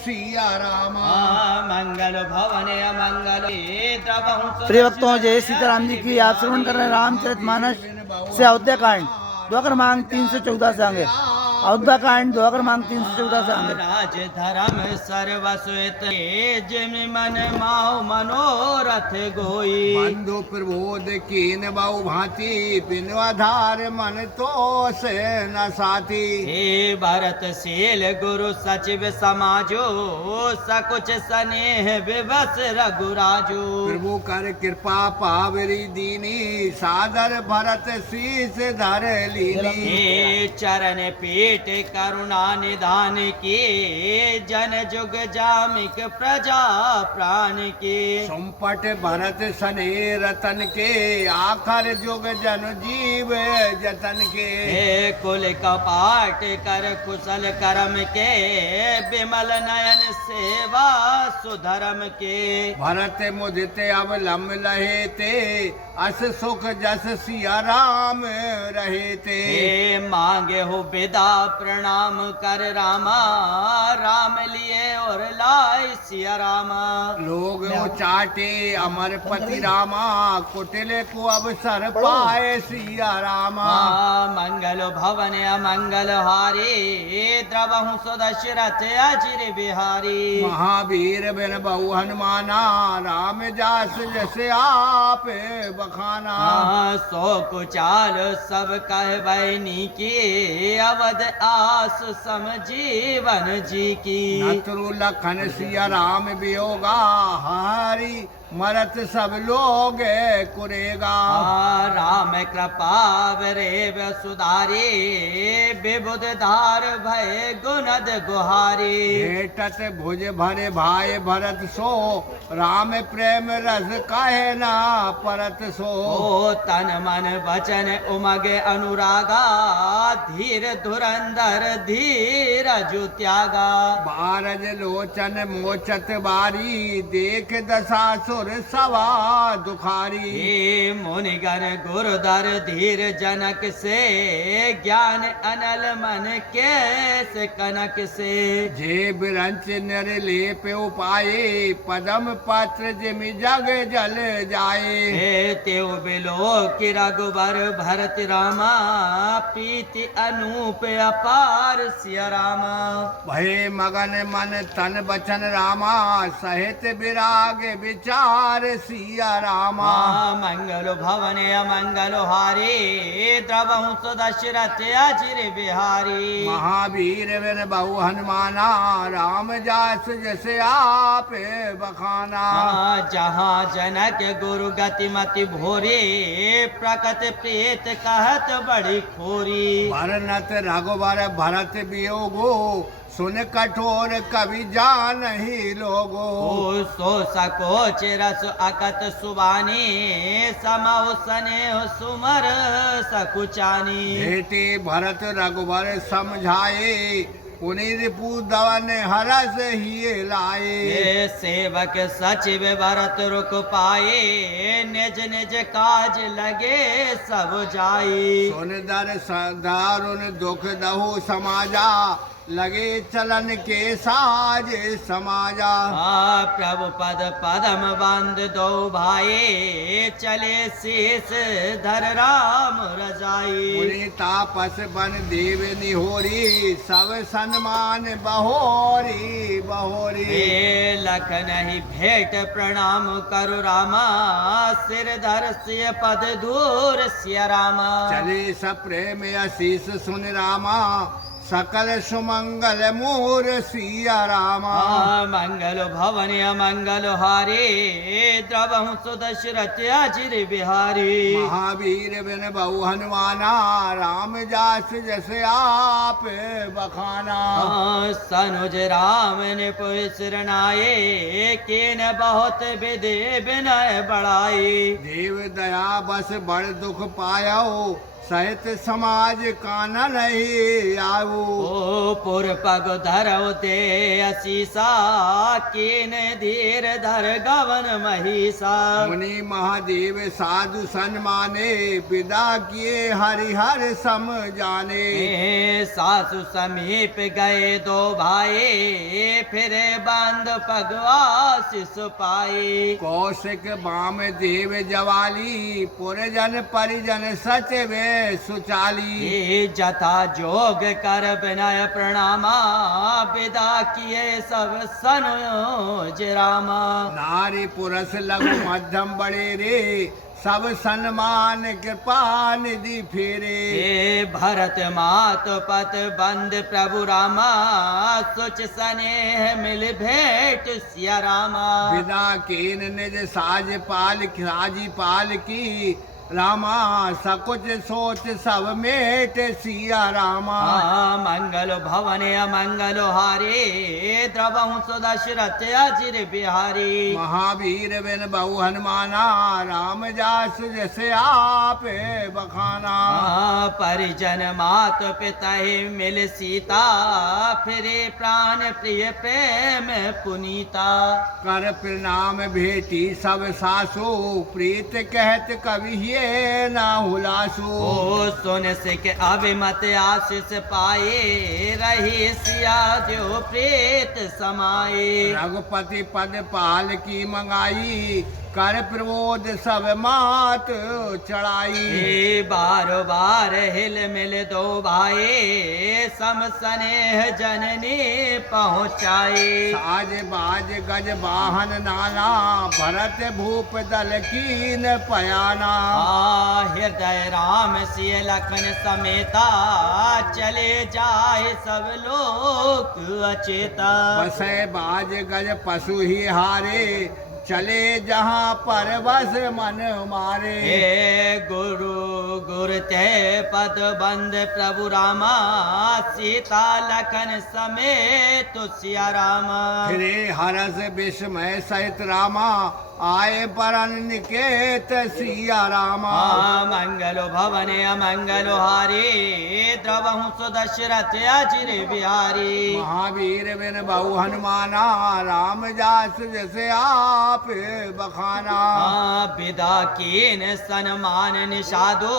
सिया रामा। मंगल भवन अमंगल प्रिय भक्तों, जय सीताराम जी की। आप श्रवण कर रहे हैं रामचरितमानस से अयोध्या कांड 2 क्रमांक 314 से आगे। अयोध्या कांड 2 क्रमांक 314 से आगे। राज धर्म सर्वस्वित जिम मन माओ मनोरथ गोई। बंधु प्रबोध कीन बहु भांति बिनु आधार मन तो से न साथी। हे भरत शील गुरु सचिव समाजो सकुच स्नेह विवश रघुराजो। प्रभु कर कृपा पावरी दीनी सादर भरत शीस धर लीनी। हे चरण पीठ करुणा निधान की जन जुग जामिक प्रजा प्राण के। संपट भरत सने रतन के आखर जुग जन जीव जतन के। हे कुल कपाट कर कुशल कर्म के विमल नयन सेवा सुधर्म के। भरत मुदित अब लम लहे ते अस सुख जस सिया राम रहे ते। हे मांगे हो विदा प्रणाम कर रामा राम लिए और लाए सिया रामा। लोग चाटे अमर पति रामा कुटिल को अवसर पाए सिया रामा। मंगल भवन अमंगल हारी द्रवहु सुदशरथ अचिर बिहारी। महावीर बिन बहु हनुमाना राम जास जैसे आप बखाना। सो कुचाल सब कह बैनी की अवध आस सम जीवन जी की। नतरु लखन सिया राम वियोगा हरि मरत सब लोग कुरेगा। राम कृपा रे सुधारी विबुध धार भय गुणद गुहारी। भेटत भुज भरे भाई भरत सो राम प्रेम रस काहे ना परत सो। ओ तन मन वचन उमग अनुरागा धीर धुरंधर धीरज त्यागा। बारज लोचन मोचत बारी देख दशा सुर सवा दुखारी। हे मुनिगण गुरुधर धीर जनक से ज्ञान अनल मन केस कनक से। जे बिरंच नर लेप उपाये पदम पत्र जिम जग जल जाए। हे तेव बिलो कि रघुबर भरत रामा प्रीति अनूप अपार सिया रामा। भय मगन मन तन बचन रामा सहित विराग विचार सिया रामा। मंगल भवन अमंगल हारी द्रवहु सुदशरथ अचिर बिहारी। महावीर बिन बहु हनुमाना राम जास जैसे आप बखाना। जहाँ जनक गुरु गतिमति भोरे प्रकट प्रीत कहत बड़ी खोरी। भरनत रघुबर भरत वियोगो सुन कठोर कवि जान ही लोगो। सो सको चिरस अकत सुबानी समौ स्नेह सुमर सकुचानी। भेटे भरत रघुबर समझाए पुनीर पूदवन हरस ही लाए। ये सेवक सचिव भरत रुक पाए निज निज काज लगे सब जाई। सुन दर दारुण दुख दहु समाजा लगे चलन के साज समाजा। प्रभु पद पदम बंद दो भाई चले शीस धर राम रजाई। मुनि तापस बन देव निहोरी सब सन्मान बहोरी बहोरी। लख नहीं भेंट प्रणाम करु रामा सिर धर सिय पद दूर सिया रामा। चले सब प्रेम आशीष सुन रामा सकल सुमंगल मोर सिया रामा। मंगल भवन अमंगल हारे द्रवहु सुदशरथ अचिर बिहारी। महावीर बिन बहु हनुमाना राम जास जैसे आप बखाना। सनुज राम ने पुरनाए केन बहुत विधि विनय बढ़ाई। देव दया बस बड़ दुख पायो सहित समाज काना नहीं आऊ। ओ पुर पग धरौ ते असीसा कीन धीर धर गवन महिषा। मुनि महादेव साधु सन्माने विदा किए हरिहर सम जाने। सासु समीप गए दो भाई फिर बंद पग आशीष पाए। कौशिक बाम देव जवाली पुरजन परिजन सच वे सुचाली। जथा जोग कर विनय प्रणामा विदा किए सब सनुज रामा। नारी पुरुष लघु मध्यम बड़े रे सब सन्मान कृपा निधि फेरे। भरत मात पत बंद प्रभु रामा सुच स्नेह मिल भेंट सिया रामा। विदा कीन निज साज पाल राजी पाल की रामा सकुच सोच सब मेट सिया रामा। मंगल भवन अमंगल हारे द्रवहु सुदशरथ अजिर बिहारी। महावीर बिन बहु हनुमाना राम जासु जैसे आप बखाना। परिजन मात पिता मिल सीता फिरे प्राण प्रिय प्रेम पुनीता। कर प्रणाम भेटी सब सासु प्रीत कहत कवि ना हुलासु। ओ सुन सिख अभिमत आशीष पाए रही सिया जो प्रीत समाये। रघुपति पद पाल की मंगाई कर प्रबोध सब मात चढ़ाई। बारो बार हिल मिल दो भाई सम स्नेह जननी पहुँचाए। साज बाज गज वाहन नाना भरत भूप दल कीन पयाना। हृदय राम सिय लखन समेता चले जाए सब लोक अचेता। बसे बाज गज पशु ही हारे चले जहाँ पर बस मन मारे। गुरु गुरु ते पद बंद प्रभु रामा सीता लखन समेत सिया रामा। फिरे हरस विस्मय सहित रामा आए परन निकेत सिया रामा। मंगलो भवन अमंगलो हारे द्रवहु सुदशरथ अजिर बिहारी। महावीर बिन बहु हनुमाना राम जास जैसे आप बखाना। विदा कीन सन्मान निषादो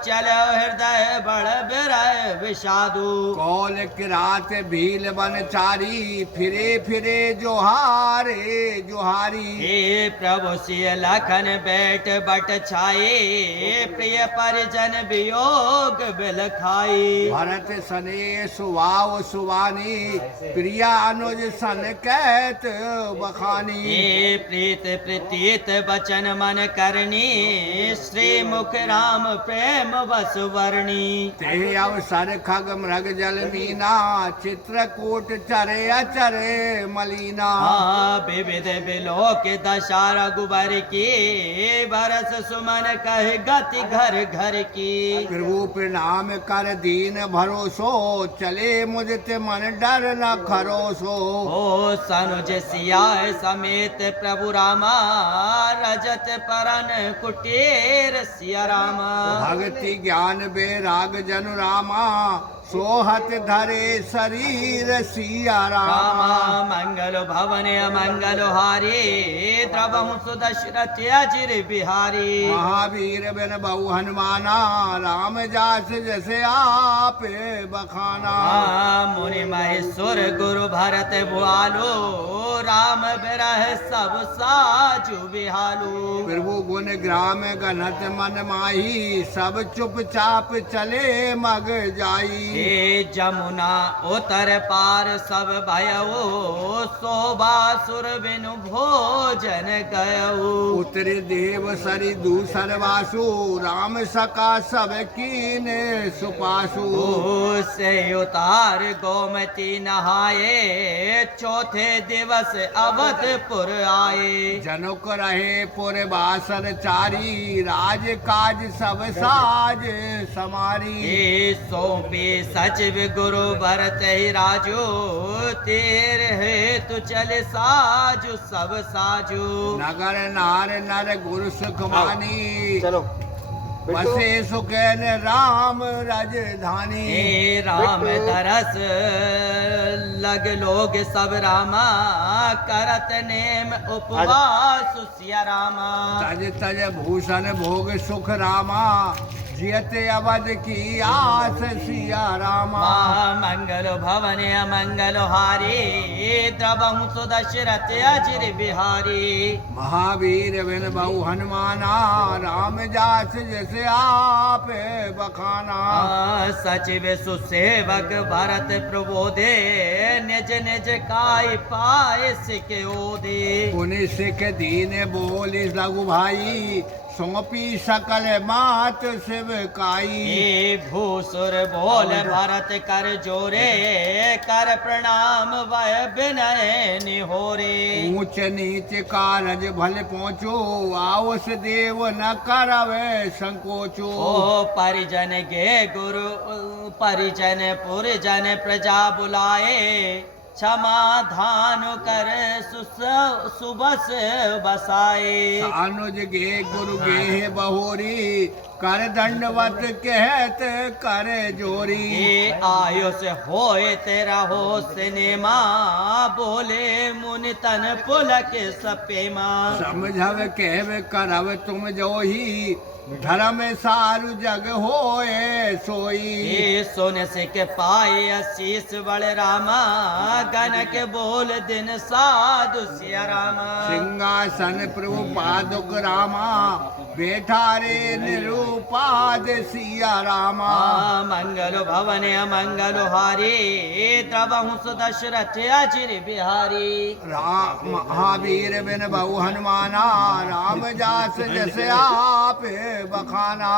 चल हृदय बड़ बिरह विषादो। कौल किरात भील बन चारी फिरे फिरे जोहारे जोहारी। प्रभु सिय लखन बैठ बट छाए प्रिय परिजन वियोग बिल खाई। भरत सने सुवाव सुवानी प्रिया अनुज सन कहत बखानी। प्रीत प्रतीत बचन मन करनी श्री मुख राम प्रेम बस वर्णी। ते अवसर खग मृग जल मीना चित्रकूट चरे अचरे मलीना। विविध बिलोक दशा रघुबर की बरस सुमन कह गति घर घर की। प्रभु प्रणाम कर दीन भरोसो चले मुझते मन डर न खरोसो। ओ सनुज सियाय समेत प्रभु रामा रजत परन कुटीर सिया रामा। भक्ति ज्ञान बेराग जनु रामा सोहत धरे शरीर सिया रामा। मंगल भवन अमंगल हारे द्रवहु सुदशरथ अजिर बिहारी। महावीर बिन बहु हनुमाना राम जास जैसे आप बखाना। मुनि महेश्वर गुरु भरत भुआलो राम बिरह सब साजु बिहालू। प्रभु गुण ग्राम गणत मन माही सब चुपचाप चले मग जाई। जमुना उतर पार सब भयऊ शोभा सुर बिनु भोजन गयऊ। उतरे देव सरि दूसर वासु राम सका सब कीने सुपासु। से उतार गोमती नहाए चौथे दिवस अवधपुर आए। जनुक रहे पुर बासर चारी राज काज सब साज समारी। सौंपे सचिव गुरु भरत ही राजू तेर है तु चल साजु सब साजु। नगर नार नर गुरु सुख मानी चलो बसे सुखैन राम राजधानी। हे राम तरस लग लोग सब रामा, करत नेम उपवास सिया रामा। तज तज भूषण भोग सुख रामा, जियते अवध की आस सिया रामा। मंगल भवन अमंगल हारी, द्रवहु सुदशरथ अजिर बिहारी। महावीर बिन बहु हनुमाना, राम जास जैसे आप बखाना। सचिव सुसेवक भरत प्रबोधे, निज निज काय पाए सिख ओदे। पुनि सिख दीन बोली लघु भाई, सौंपी सकल मात शिवकाई। हे भूसुर बोल भरत कर जोरे, कर प्रणाम वय विनय निहोरे। ऊंच नीच कारज भल पहुँचो, आवस देव न करवे संकोचो। ओ परिजन गे गुरु परिजन पुरजन प्रजा बुलाए, क्षमाधान कर सुबस बसाए। अनुज गे गुरु गे बहोरी, कर दंडवत कहत कर जोरी। ये आयुष होए तेरा हो सिनेमा, बोले मुनि तन पुलक सपेमा। समझव कहव करव तुम जोही, धर्म सारु जग होए सोई। ये सोने से के पाए आशीष बल रामा, गनक बोल दिन साधु सिया रामा। सिंहासन प्रभु पादुक रामा, बैठा रे निरूपाद सिया रामा। मंगल भवन अमंगल हारी, द्रवहु सुदशरथ अजिर बिहारी। राम महावीर बिन बहु हनुमाना, राम जास जस आप बखाना।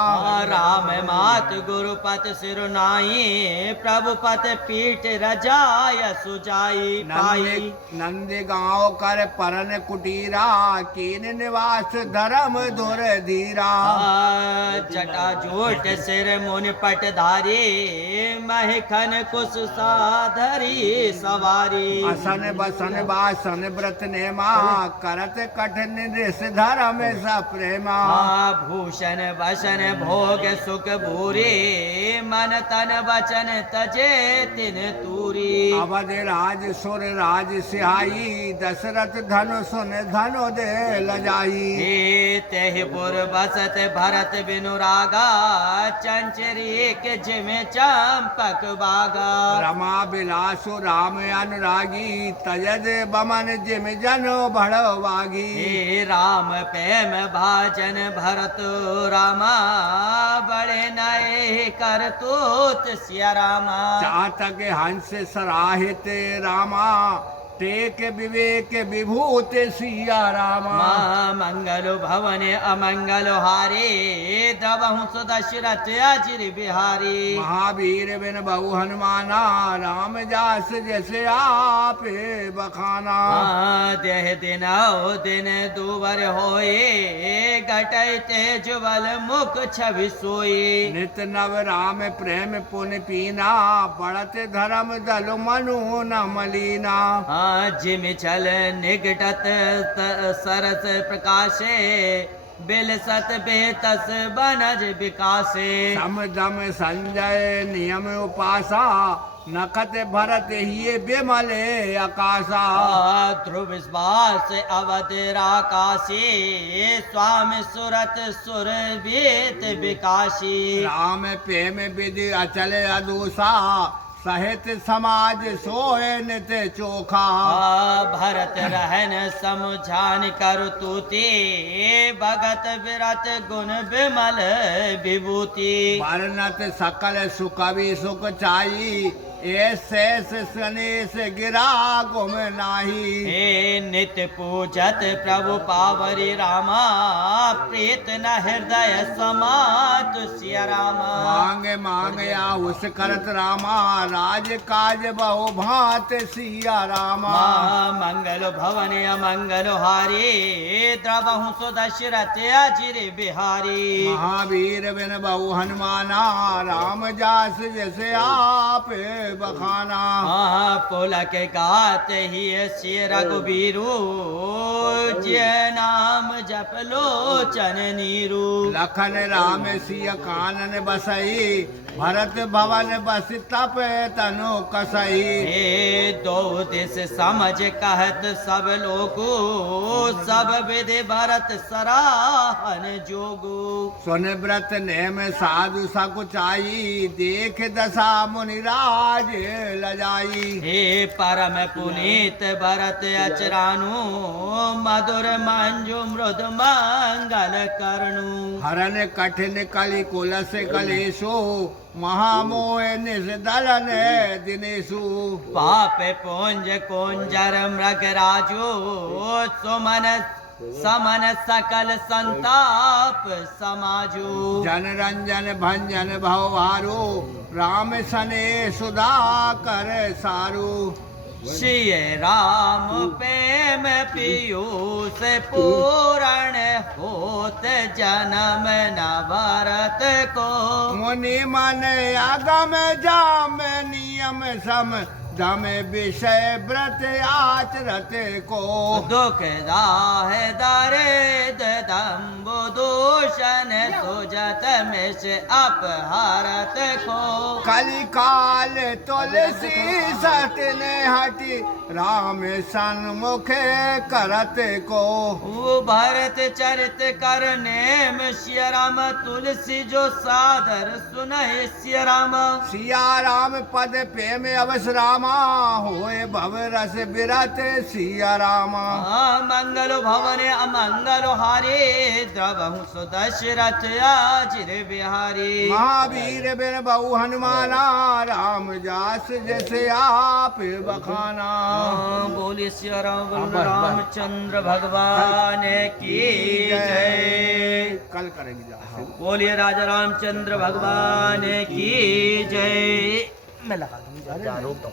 राम मात गुरुपत सिरुनाई, प्रभुपत पीठ रजाय सुजाई पाई। नंद गांव कर परन कुटीरा, कीन निवास धर्म धुर धीरा। जटा जोट सिर मुनि पट धारी, महखन कुश साधरी सवारी। असन बसन बासन व्रत नेमा, करत कठिन निस धर्म स प्रेमा। भूषण वसन भोग सुख भूरी, मन तन वचन तजे तिन तूरी। अवध राज सुर राज सिहाई, दशरथ धनु सुन धनु दे लजाई। हे तेहि पुर बसत भरत बिनु रागा, चंचरी के जिमे चंपक बागा। रमा बिलासु राम अनुरागी, तजद बमन जिम जनो भड़वागी। हे राम प्रेम भाजन भरत रामा, बड़े नए कर तूत सिया रामा। चातक हंस सराहित रामा, टेक विवेक विभूत सिया रामा। मंगल भवन अमंगल हारे, द्रवहु सुदशरथ अजिर बिहारी। महावीर बिन बहु हनुमाना, राम जास जैसे आप बखाना। देह दिन दिन दुवर होए, घटय तेजवल मुख छवि सोई। नित नव राम प्रेम पुन पीना, बढ़त धर्म दल मनु न मलीना। जिम चल निगटत सरस प्रकाशे, बिल सत बेतस बनज विकासे। सम दम संजय नियम उपासा, नखत भरत ही बिमले आकाशा। ध्रुव विश्वास अवध राकाशी, स्वामी सुरत सुर वेत विकाशी। राम प्रेम विधि अचल अदूसा, सहित समाज सोए नित चोखा। भरत रहन समझान कर तूती, भगत विरत गुण विमल विभूति। वर्णत सकल सुकवि सुख चाई, ऐसे सनेस गिरा गुम नाही। हे नित्य पूजत प्रभु पावरी रामा, प्रीत न हृदय समात सिया रामा। मांग मांग आहुस करत रामा, राज काज बहु भांत सिया रामा। मंगल भवन अमंगल हारी, द्रवहु सुदशरथ अजिर बिहारी। महावीर बिन बहु हनुमाना, राम जास जैसे आप बखाना। पुलक गात ही श्री रघुबीरू जे नाम जप लोचन नीरू। लखन राम सिय कानन बसई भरत भवन बस तप तनु कसई। हे दो दिस समझ कहत सब लोगो सब विधि भरत सराहन जोगु। सुन व्रत नेम साधु सकुचाई देख दशा मुनिराज लजाई। हे परम पुनीत भरत अचरानु मधुर मंजु मृद मंगल करनु। हरन कठिन कलि कुलस कलेशो महामोह निजदलन दिनेशु। पाप पुंज कुंजर मृग राजो सुमन समन सकल संताप समाजो। जन रंजन भंजन भवहारो राम सने सुधा कर सारू। श्री राम प्रेम पीयूष पूरण होत जन्म न भरत को। मुनि मन आगम जाम नियम सम दम विषय व्रत आचरत को। दुख दाह दरिद दम्बु दूषण सुजत मिष अपहरत को। कलि काल तुलसी सतन हटि राम सन्मुख करत को। भरत चरित कर नेम सिया राम तुलसी जो सादर सुनहि सिया राम। सिया राम पद प्रेम अवस रामा होए भव रस बिरत सिया रामा। मंगल भवन अमंगल हारे द्रवहु सुदशरथ आजिर बिहारी। महावीर बिन बहु हनुमाना राम जास जैसे आप बखाना। बोले सिया राम रामचंद्र भगवान की जय। कल करेंगे जा। बोलिए राजा रामचंद्र भगवान की जय। मैं लगा दूंगा, रोक दो।